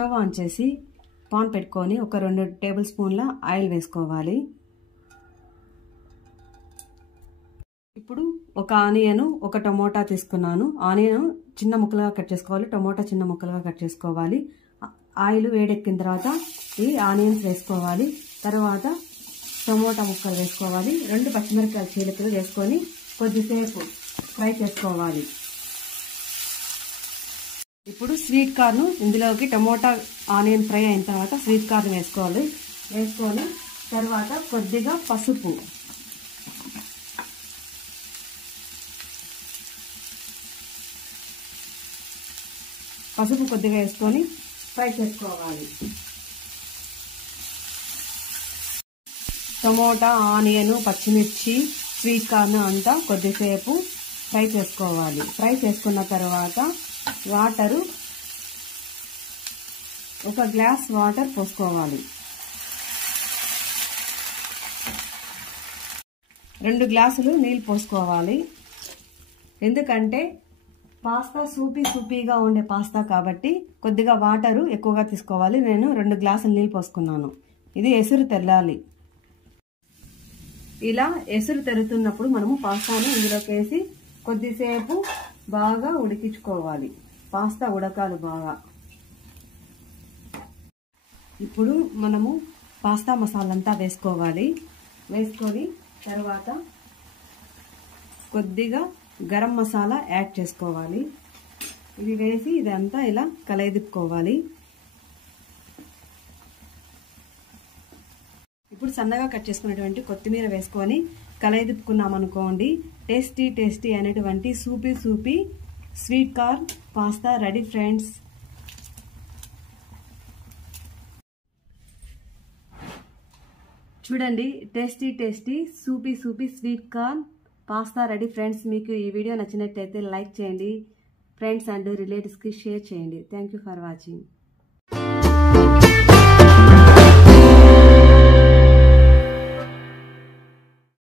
Stove on చేసి pan పెట్టుకొని ఒక 2 టేబుల్ స్పూన్ల ఆయిల్ వేసుకోవాలి. ఇప్పుడు ఒక ఆనియన్, ఒక టమోటా తీసుకున్నాను. ఆనియన్ చిన్న ముక్కలుగా కట్ చేసుకోవాలి, టమోటా చిన్న ముక్కలుగా కట్ చేసుకోవాలి. ఆయిల్ వేడెక్కిన తర్వాత ఈ ఆనియన్స్ వేసుకోవాలి. తర్వాత టమోటా ముక్కలు వేసుకోవాలి. 2 పచ్చిమిరపకాయల చీలికలు వేసుకొని కొద్దిసేపు ఫ్రై చేసుకోవాలి. ఇప్పుడు స్వీట్ కార్న్ ఇందులోకి టమోటా ఆనియన్ ఫ్రై అయిన తర్వాత స్వీట్ కార్న్ వేసుకోవాలి. వేసుకొని తర్వాత కొద్దిగా పసుపు, కొద్దిగా వేసుకొని ఫ్రై చేసుకోవాలి. టమోటా, ఆనియన్, పచ్చిమిర్చి, స్వీట్ కార్న్ అంతా కొద్దిసేపు ఫ్రై చేసుకోవాలి. ఫ్రై చేసుకున్న తర్వాత వాటరు 1 గ్లాస్ వాటర్ పోసుకోవాలి. 2 గ్లాసులు నీళ్ళు పోసుకోవాలి. ఎందుకంటే పాస్తా సూపీగా ఉండే పాస్తా కాబట్టి కొద్దిగా వాటరు ఎక్కువగా తీసుకోవాలి. నేను 2 గ్లాసులు నీళ్ళు పోసుకున్నాను. ఇది ఎసురు తెల్లాలి. ఇలా ఎసురు తెరుతున్నప్పుడు మనము పాస్తాను ఇందులోకి వేసి కొద్దిసేపు బాగా ఉడికించుకోవాలి. పాస్తా ఉడకాలి బాగా. ఇప్పుడు మనము పాస్తా మసాలా అంతా వేసుకోవాలి. వేసుకొని తర్వాత కొద్దిగా గరం మసాలా యాడ్ చేసుకోవాలి. ఇది వేసి ఇదంతా ఇలా కలయిదిప్పుకోవాలి. ఇప్పుడు సన్నగా కట్ చేసుకున్నటువంటి కొత్తిమీర వేసుకొని కలయిదిప్పుకున్నాం అనుకోండి, టేస్టీ అనేటువంటి soupy sweet corn pasta ready friends. చూడండి, tasty soupy sweet corn pasta ready friends. మీకు ఈ వీడియో నచ్చినట్లయితే లైక్ చేయండి, ఫ్రెండ్స్ అండ్ రిలేటివ్స్కి షేర్ చేయండి. Thank you for watching.